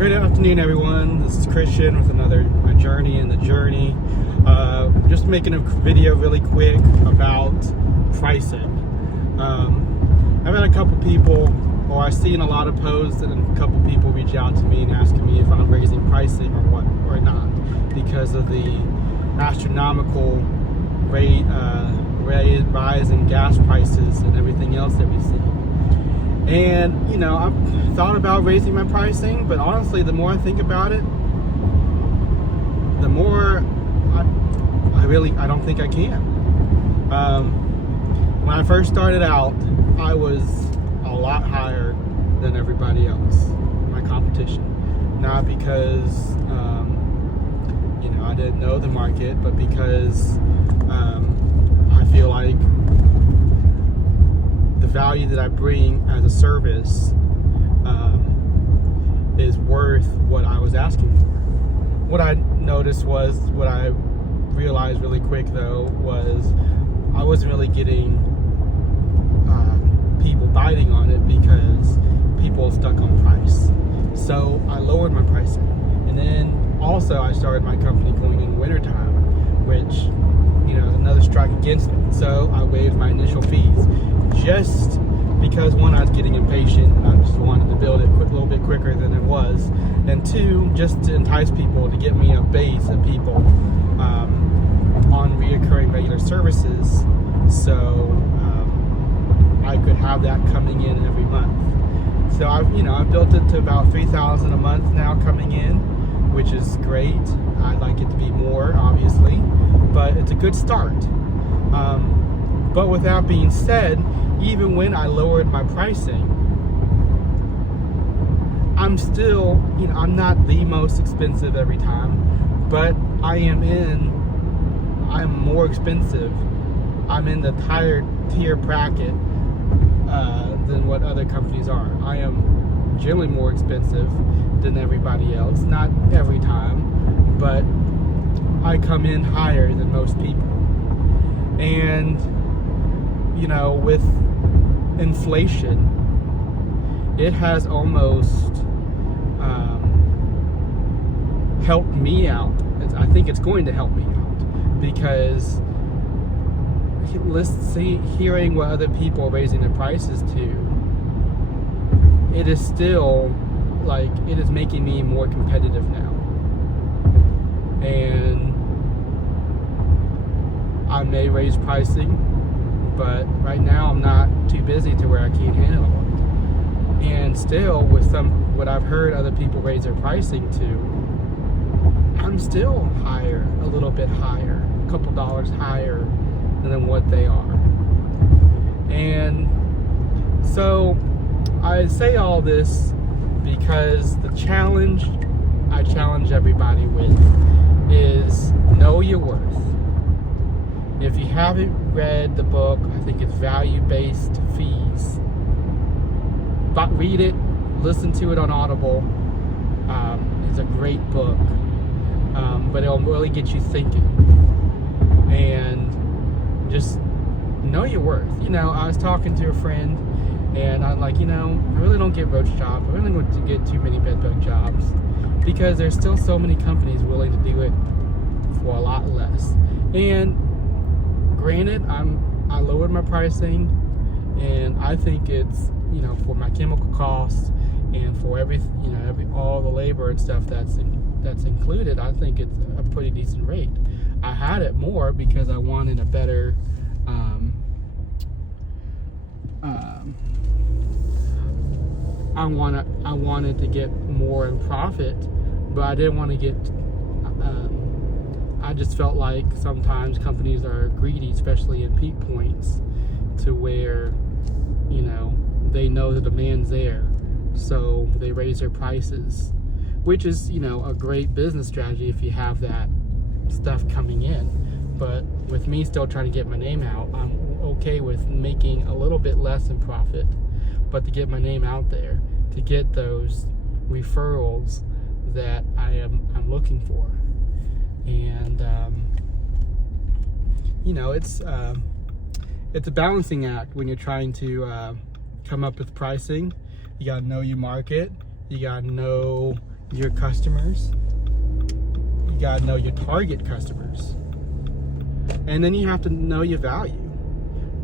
Good afternoon, everyone. This is Christian with another journey in the journey. Just making a video really quick about pricing. I've had a couple people, or I've seen a lot of posts, and a couple people reach out to me and asking me if I'm raising pricing or not, because of the astronomical rise in gas prices and everything else that we see. And, you know, I've thought about raising my pricing, but honestly, the more I think about it, the more I don't think I can. When I first started out, I was a lot higher than everybody else, my competition. Not because, you know, I didn't know the market, but because I feel like the value that I bring as a service is worth what I was asking for. What I noticed was, what I realized really quick though, was I wasn't really getting people biting on it because people stuck on price. So I lowered my pricing. And then also I started my company going in wintertime, which, you know, is another strike against me. So I waived my initial fees, just because one, I was getting impatient and I just wanted to build it a little bit quicker than it was, and two, just to entice people, to get me a base of people on reoccurring regular services, so I could have that coming in every month. So I've built it to about $3,000 a month now coming in, which is great. I'd like it to be more, obviously, but it's a good start. But with that being said, even when I lowered my pricing, I'm still, I'm not the most expensive every time, but I'm more expensive. I'm in the higher tier bracket than what other companies are. I am generally more expensive than everybody else. Not every time, but I come in higher than most people. And, with inflation, it has almost helped me out. I think it's going to help me out, because hearing what other people are raising their prices to, it is still it is making me more competitive now. And I may raise pricing, but right now I'm not too busy to where I can't handle it. And still, with what I've heard other people raise their pricing to, I'm still higher, a little bit higher, a couple dollars higher than what they are. And so I say all this because the challenge I challenge everybody with is know your worth. If you haven't read the book, I think it's Value-Based Fees, but read it, listen to it on Audible. It's a great book, but it'll really get you thinking. And just know your worth. I was talking to a friend, and I'm like, I really don't get roach jobs. I really don't get too many bedbug jobs, because there's still so many companies willing to do it for a lot less. And granted, I lowered my pricing, and I think it's, for my chemical costs and for all the labor and stuff that's included, I think it's a pretty decent rate. I had it more because I wanted a better I wanted to get more in profit, but I didn't want to get I just felt like sometimes companies are greedy, especially in peak points, to where they know the demand's there, so they raise their prices, which is a great business strategy if you have that stuff coming in. But with me still trying to get my name out, I'm okay with making a little bit less in profit, but to get my name out there, to get those referrals that I'm looking for. And it's a balancing act when you're trying to come up with pricing. You gotta know your market. You gotta know your customers. You gotta know your target customers. And then you have to know your value.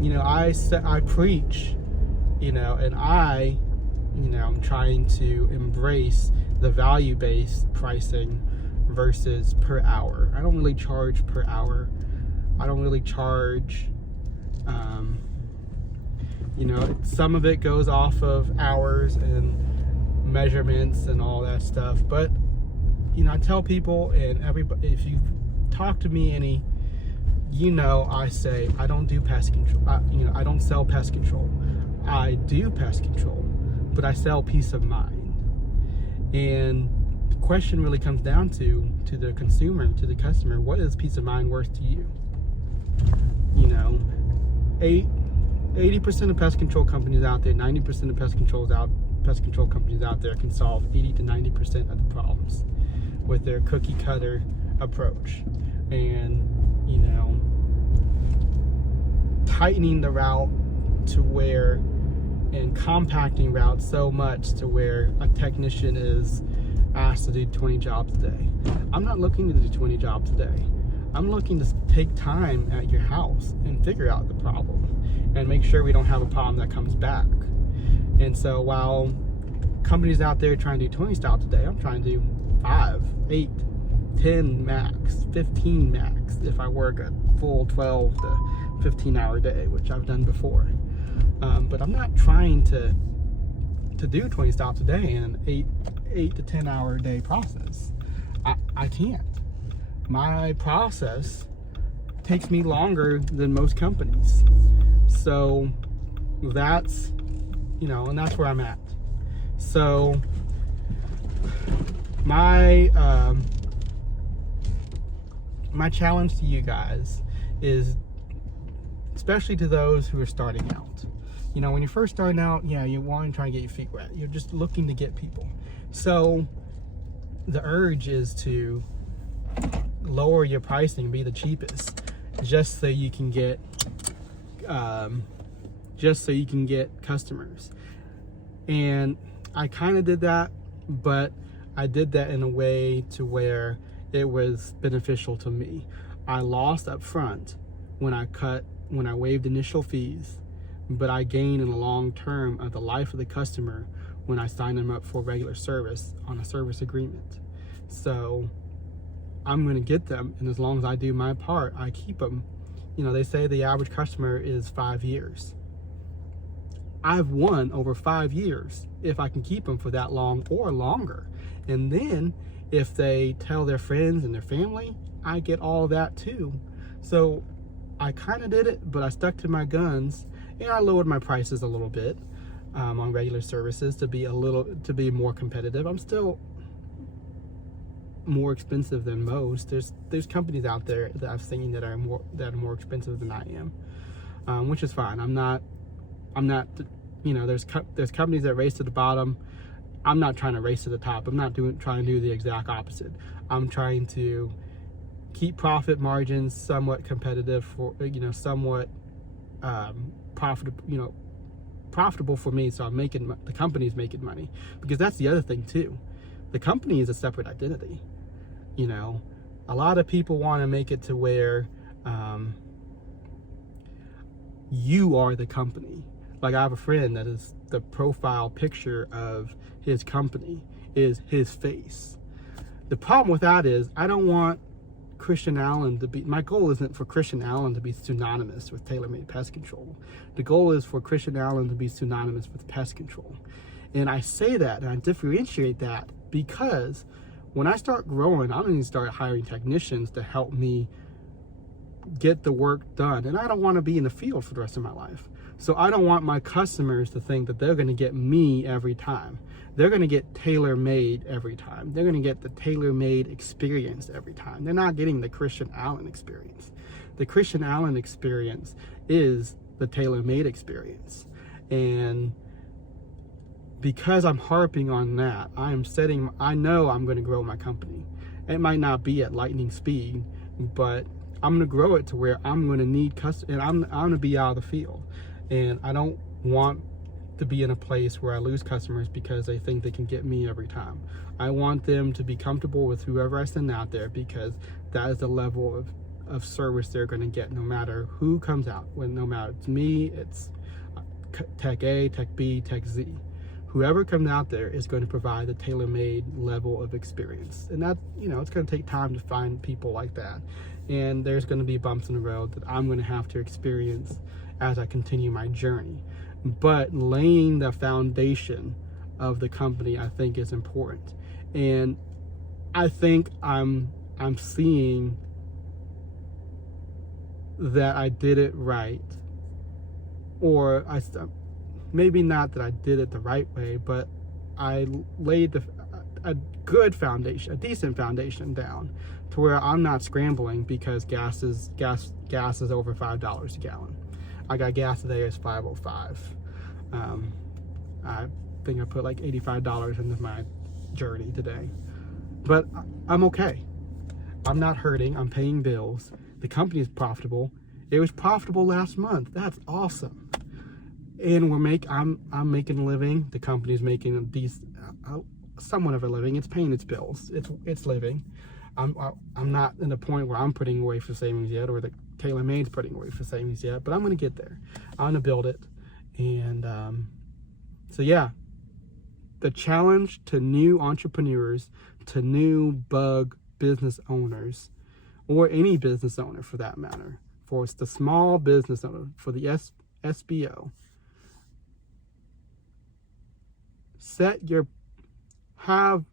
You know, I preach, you know, and I'm trying to embrace the value-based pricing versus per hour. I don't really charge per hour. I don't really charge, you know, some of it goes off of hours and measurements and all that stuff. But, you know, I tell people, and everybody, if you talk to me any, you know, I say I don't do pest control. You know, I don't sell pest control. I do pest control, but I sell peace of mind. And the question really comes down to the consumer, to the customer, what is peace of mind worth to you? You know, 80% of pest control companies out there, 90% of pest control companies out there can solve 80 to 90% of the problems with their cookie cutter approach. And, you know, tightening the route to where, and compacting routes so much to where a technician is asked to do 20 jobs a day. I'm not looking to do 20 jobs a day. I'm looking to take time at your house and figure out the problem and make sure we don't have a problem that comes back. And so while companies out there trying to do 20 stops a day, I'm trying to do 5, 8, 10 max, 15 max if I work a full 12 to 15 hour day, which I've done before. But I'm not trying to do 20 stops a day in an 8 to 10 hour day process. I can't. My process takes me longer than most companies. So that's, you know, and that's where I'm at. So my challenge to you guys is, especially to those who are starting out. You know, when you're first starting out, yeah, you want to try and get your feet wet. You're just looking to get people. So the urge is to lower your pricing, be the cheapest, just so you can get customers. And I kind of did that, but I did that in a way to where it was beneficial to me. I lost up front when I waived initial fees, but I gained in the long term of the life of the customer when I signed them up for regular service on a service agreement. So I'm going to get them, and as long as I do my part, I keep them. You know, they say the average customer is 5 years. I've won over 5 years if I can keep them for that long or longer. And then if they tell their friends and their family, I get all that too. So I kind of did it, but I stuck to my guns, and I lowered my prices a little bit on regular services to be more competitive. I'm still more expensive than most. There's companies out there that I've seen that are more expensive than I am, which is fine. I'm not. You know, there's companies that race to the bottom. I'm not trying to race to the top. I'm not trying to do the exact opposite. I'm trying to keep profit margins somewhat competitive for, you know, somewhat profitable for me. So the company's making money, because that's the other thing too. The company is a separate identity. You know, a lot of people want to make it to where you are the company. Like, I have a friend that is the profile picture of his company is his face. The problem with that is I don't want Christian Allen to be, my goal isn't for Christian Allen to be synonymous with TaylorMade Pest Control. The goal is for Christian Allen to be synonymous with pest control. And I say that and I differentiate that because when I start growing, I'm going to start hiring technicians to help me get the work done. And I don't want to be in the field for the rest of my life. So I don't want my customers to think that they're going to get me every time. They're going to get tailor-made every time. They're going to get the tailor-made experience every time. They're not getting the Christian Allen experience. The Christian Allen experience is the tailor-made experience. And because I'm harping on that, I know I'm going to grow my company. It might not be at lightning speed, but I'm going to grow it to where I'm going to need customers, and I'm going to be out of the field. And I don't want to be in a place where I lose customers because they think they can get me every time. I want them to be comfortable with whoever I send out there, because that is the level of service they're going to get no matter who comes out. No matter it's me, it's Tech A, Tech B, Tech Z. Whoever comes out there is going to provide the tailor-made level of experience. And that, it's going to take time to find people like that. And there's going to be bumps in the road that I'm going to have to experience as I continue my journey. But laying the foundation of the company, I think, is important. And I think I'm seeing that I did it right. Or maybe not that I did it the right way, but I laid a good foundation, a decent foundation down, to where I'm not scrambling because gas is over $5 a gallon. I got gas today, it's $5.05. I think I put like $85 into my journey today, but I'm okay. I'm not hurting. I'm paying bills. The company is profitable. It was profitable last month. That's awesome. And I'm making a living. The company's making a decent, somewhat of a living. It's paying its bills. It's living. I'm not in a point where I'm putting away for savings yet, or the TaylorMade's putting away for savings yet, but I'm going to get there. I'm going to build it. And so yeah, the challenge to new entrepreneurs, to new bug business owners, or any business owner for that matter, for the small business owner, for the SBO, have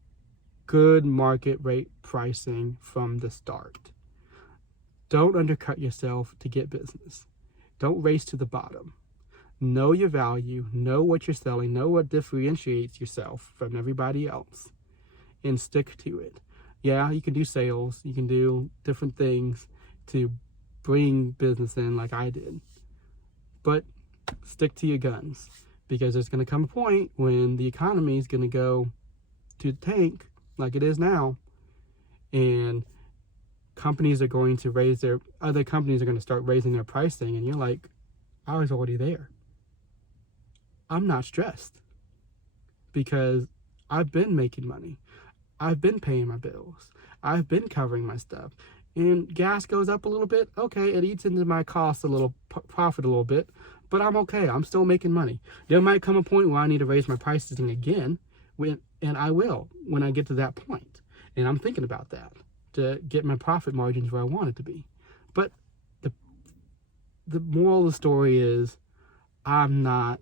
good market rate pricing from the start. Don't undercut yourself to get business. Don't race to the bottom. Know your value, know what you're selling, know what differentiates yourself from everybody else, and stick to it. Yeah, you can do sales, you can do different things to bring business in like I did, but stick to your guns, because there's going to come a point when the economy is going to go to the tank like it is now, and companies are going to other companies are going to start raising their pricing, and you're like, I was already there. I'm not stressed because I've been making money. I've been paying my bills. I've been covering my stuff. And gas goes up a little bit. Okay, it eats into my cost a little, profit a little bit, but I'm okay. I'm still making money. There might come a point where I need to raise my pricing again, and I will when I get to that point. And I'm thinking about that to get my profit margins where I want it to be. But the moral of the story is I'm not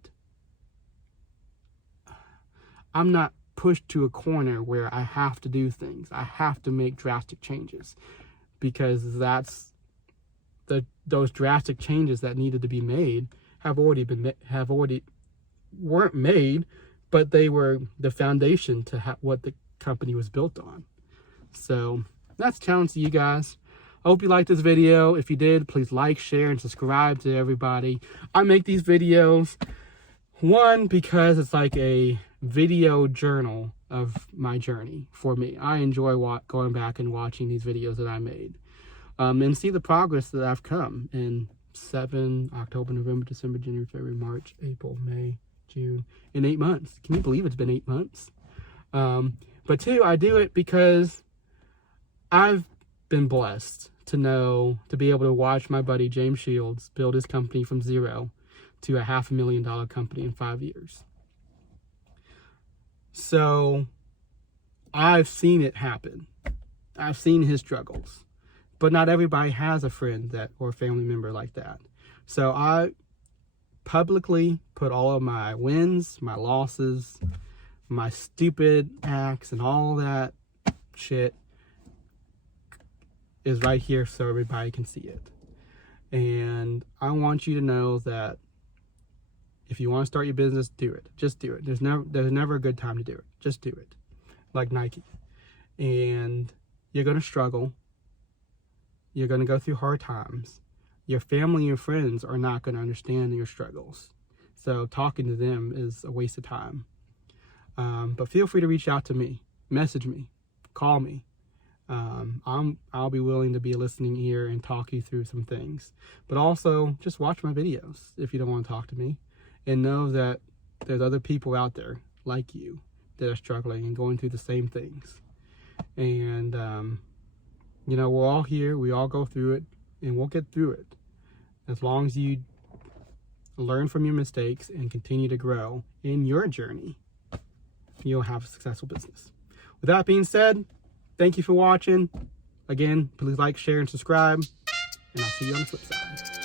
pushed to a corner where I have to do things. I have to make drastic changes, because those drastic changes that needed to be made weren't made, but they were the foundation to what the company was built on. So that's a challenge to you guys. I hope you liked this video. If you did, please like, share, and subscribe to everybody. I make these videos, one, because it's like a video journal of my journey for me. I enjoy going back and watching these videos that I made, and see the progress that I've come in October, November, December, January, February, March, April, May, June, in 8 months. Can you believe it's been 8 months? But two, I do it because I've been blessed to be able to watch my buddy James Shields build his company from zero to a $500,000 company in 5 years. So I've seen it happen. I've seen his struggles, but not everybody has a friend or a family member like that. So I publicly put all of my wins, my losses, my stupid acts, and all that shit is right here so everybody can see it. And I want you to know that if you want to start your business, do it. Just do it. There's never a good time to do it. Just do it. Like Nike. And you're going to struggle. You're going to go through hard times. Your family and your friends are not going to understand your struggles. So talking to them is a waste of time. But feel free to reach out to me. Message me. Call me. I'll be willing to be a listening ear and talk you through some things. But also, just watch my videos if you don't want to talk to me. And know that there's other people out there like you that are struggling and going through the same things. And, you know, we're all here. We all go through it, and we'll get through it. As long as you learn from your mistakes and continue to grow in your journey, you'll have a successful business. With that being said, thank you for watching. Again, please like, share, and subscribe, and I'll see you on the flip side.